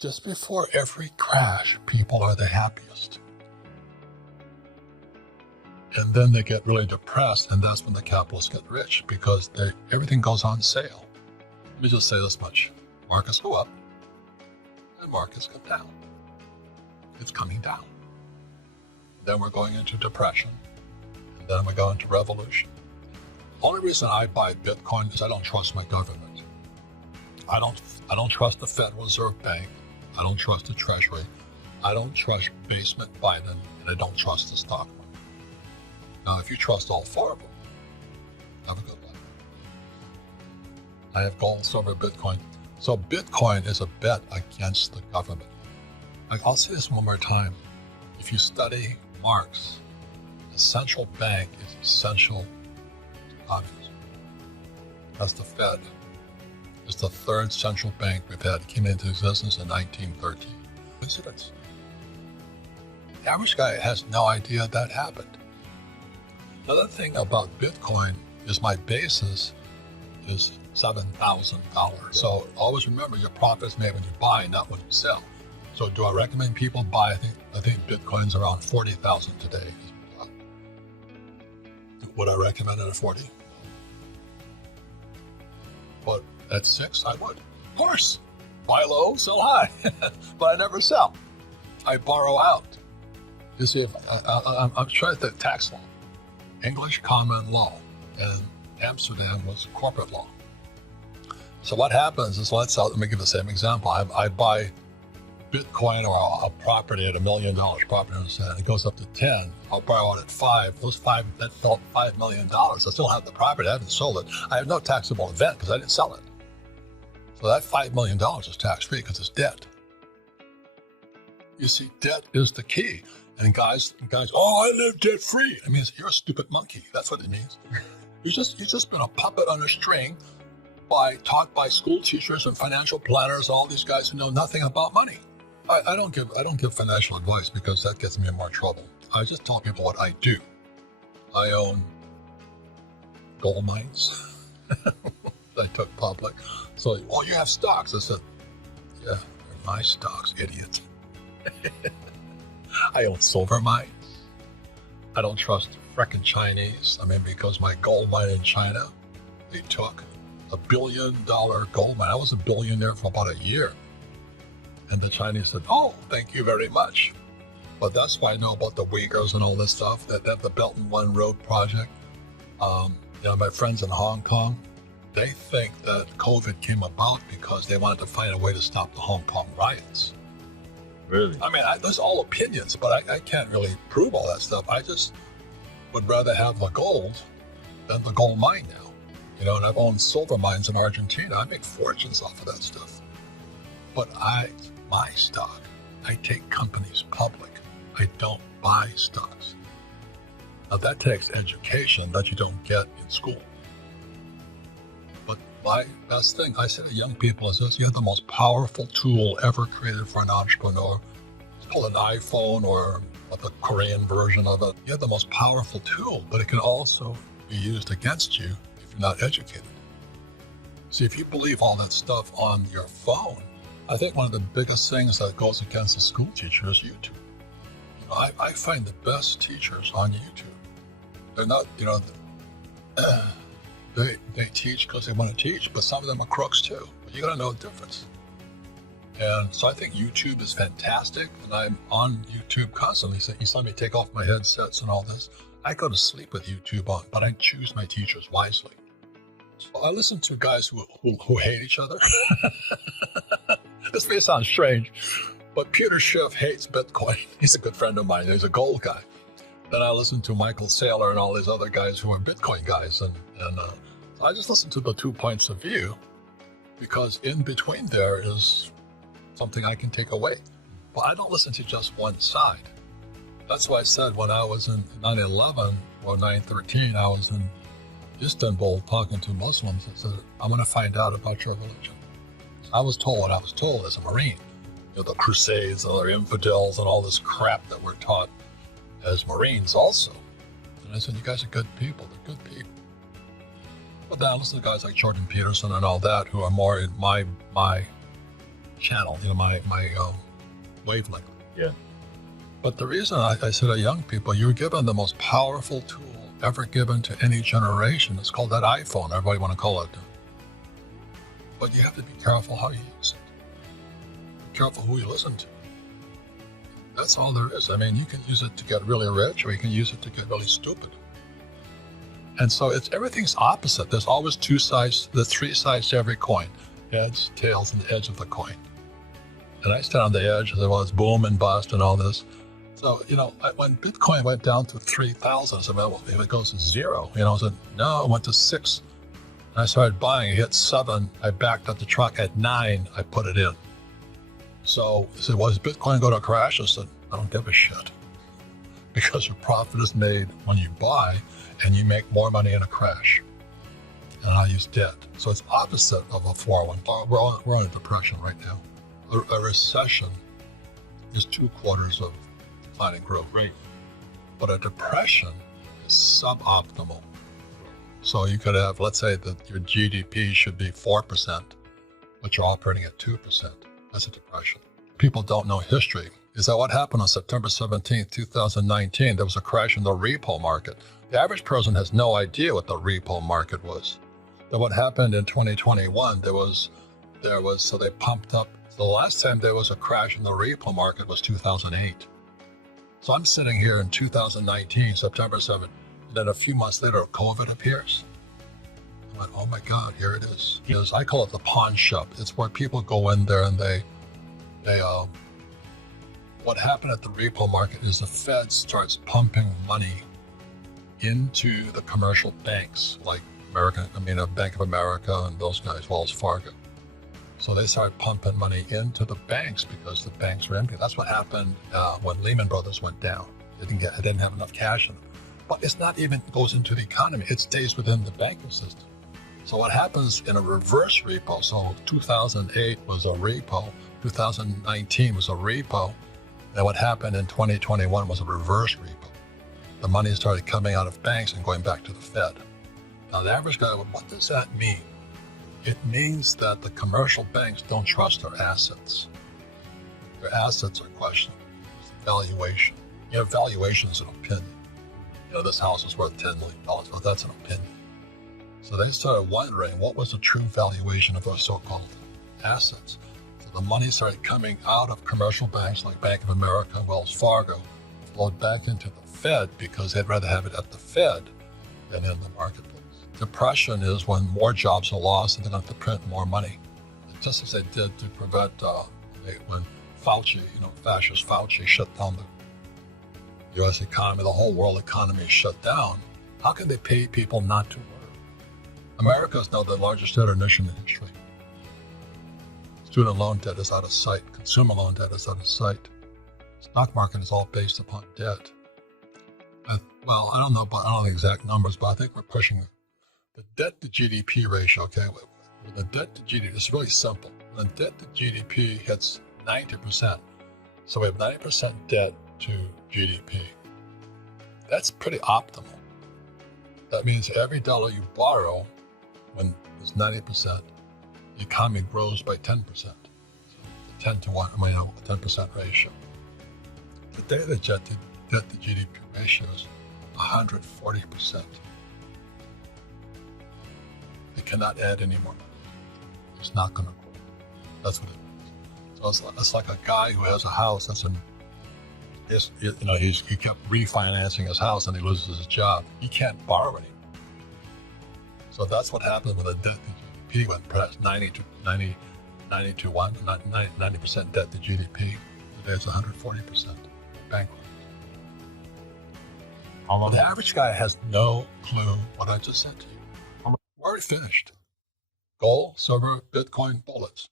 Just before every crash, people are the happiest. And then they get really depressed, and that's when the capitalists get rich, because everything goes on sale. Let me just say this much. Markets go up, and markets go down. It's coming down. Then we're going into depression, and then we go into revolution. The only reason I buy Bitcoin is I don't trust my government. I don't trust the Federal Reserve Bank. I don't trust the Treasury. I don't trust basement Biden, and I don't trust the stock market. Now, if you trust all four of them, have a good life. I have gold, silver, Bitcoin. So Bitcoin is a bet against the government. I'll say this one more time. If you study Marx, the central bank is essential to communism. That's the Fed. It's the third central bank we've had. It came into existence in 1913. Coincidence. The average guy has no idea that happened. Another thing about Bitcoin is my basis is $7,000. So always remember, your profit is made when you buy, not when you sell. So do I recommend people buy? I think Bitcoin's around 40,000 today. Would I recommend it at 40? But at 6, I would. Of course. Buy low, sell high. But I never sell. I borrow out. You see, if I'm trying to think tax law. English common law, and Amsterdam was corporate law. So what happens is, let me give the same example. I buy Bitcoin or a property at $1 million property, and it goes up to 10. I'll borrow it at 5. That felt $5 million. I still have the property. I haven't sold it. I have no taxable event because I didn't sell it. So that $5 million is tax-free because it's debt. You see, debt is the key. And guys, oh, I live debt-free. It means you're a stupid monkey. That's what it means. You've just been a puppet on a string taught by school teachers and financial planners, all these guys who know nothing about money. I don't give financial advice because that gets me in more trouble. I just tell people what I do. I own gold mines. I took public. So, you have stocks. I said, yeah, they're my stocks, idiot. I own silver mines. I don't trust the frickin' Chinese. Because my gold mine in China, they took $1 billion gold mine. I was a billionaire for about a year. And the Chinese said, oh, thank you very much. But that's why I know about the Uyghurs and all this stuff, that the Belt and One Road project. My friends in Hong Kong, they think that COVID came about because they wanted to find a way to stop the Hong Kong riots. Really? There's all opinions, but I can't really prove all that stuff. I just would rather have the gold than the gold mine now. And I've owned silver mines in Argentina. I make fortunes off of that stuff. But my stock, I take companies public. I don't buy stocks. Now that takes education that you don't get in school. But my best thing I say to young people is this: you have the most powerful tool ever created for an entrepreneur. It's called an iPhone or the Korean version of it. You have the most powerful tool, but it can also be used against you if you're not educated. See, if you believe all that stuff on your phone, I think one of the biggest things that goes against a school teacher is YouTube. I find the best teachers on YouTube. They're not, they teach because they want to teach, but some of them are crooks too. But you got to know the difference. And so I think YouTube is fantastic, and I'm on YouTube constantly. So you saw me take off my headsets and all this. I go to sleep with YouTube on, but I choose my teachers wisely. So I listen to guys who hate each other. This may sound strange, but Peter Schiff hates Bitcoin. He's a good friend of mine. He's a gold guy. Then I listen to Michael Saylor and all these other guys who are Bitcoin guys. And I just listen to the 2 points of view, because in between there is something I can take away. But I don't listen to just one side. That's why I said when I was in 9/11 or 9/13, I was in Istanbul talking to Muslims. I said, I'm going to find out about your religion. I was told what I was told as a Marine. The Crusades and other infidels and all this crap that we're taught as Marines also. And I said, you guys are good people. They're good people. But then I listen to guys like Jordan Peterson and all that who are more in my channel, my wavelength. Yeah. But the reason I say to young people, you're given the most powerful tool ever given to any generation. It's called that iPhone. Everybody want to call it. But you have to be careful how you use it. Be careful who you listen to. That's all there is. I mean, you can use it to get really rich, or you can use it to get really stupid. And so everything's opposite. There's always two sides, the three sides to every coin. Heads, tails, and the edge of the coin. And I stand on the edge, there was boom and bust and all this. So, when Bitcoin went down to 3,000, I said, well, if it goes to zero, I said, no, it went to 6. And I started buying, it hit 7. I backed up the truck at 9, I put it in. So he said, well, is Bitcoin going to crash? I said, I don't give a shit. Because your profit is made when you buy, and you make more money in a crash. And I use debt. So it's opposite of a 401. We're on a depression right now. A recession is 2 quarters of declining growth. Right. But a depression is suboptimal. So you could have, let's say that your GDP should be 4%, but you're operating at 2%. That's a depression. People don't know history. Is that what happened on September 17th, 2019? There was a crash in the repo market. The average person has no idea what the repo market was. Then what happened in 2021, so they pumped up. The last time there was a crash in the repo market was 2008. So I'm sitting here in 2019, September 7th, and then a few months later, COVID appears. I went, oh my God, here it is. I call it the pawn shop. It's where people go in there and what happened at the repo market is the Fed starts pumping money into the commercial banks, like Bank of America and those guys, Wells Fargo. So they started pumping money into the banks because the banks were empty. That's what happened when Lehman Brothers went down. They didn't have enough cash in them. But it's not even goes into the economy. It stays within the banking system. So what happens in a reverse repo, so 2008 was a repo, 2019 was a repo, and what happened in 2021 was a reverse repo. The money started coming out of banks and going back to the Fed. Now the average guy, what does that mean? It means that the commercial banks don't trust their assets. Their assets are questionable. It's the valuation. Valuation is an opinion. This house is worth $10 million. Well, that's an opinion. So they started wondering what was the true valuation of those so-called assets. So the money started coming out of commercial banks like Bank of America, Wells Fargo, flowed back into the Fed because they'd rather have it at the Fed than in the marketplace. Depression is when more jobs are lost and they're going to have to print more money. Just as they did to prevent when Fauci, fascist Fauci shut down the U.S. economy, the whole world economy is shut down. How can they pay people not to work? America is now the largest debtor nation in history. Student loan debt is out of sight. Consumer loan debt is out of sight. Stock market is all based upon debt. I don't know the exact numbers, but I think we're pushing the debt to GDP ratio. Okay, with the debt to GDP, it's really simple. When the debt to GDP hits 90%, so we have 90% debt to GDP. That's pretty optimal. That means every dollar you borrow, when it's 90%, the economy grows by 10%. So it's a 10 to 1, a 10% ratio. Today, the debt to GDP ratio is 140%. They cannot add any more money. It's not going to grow. That's what it is. So it's like a guy who has a house he kept refinancing his house and he loses his job. He can't borrow anymore. So that's what happened when the debt to GDP went past 90 to 1, 90% debt to GDP. Today it's 140%. Bankrupt. But the average guy has no clue what I just said to you. We're already finished. Gold, silver, Bitcoin, bullets.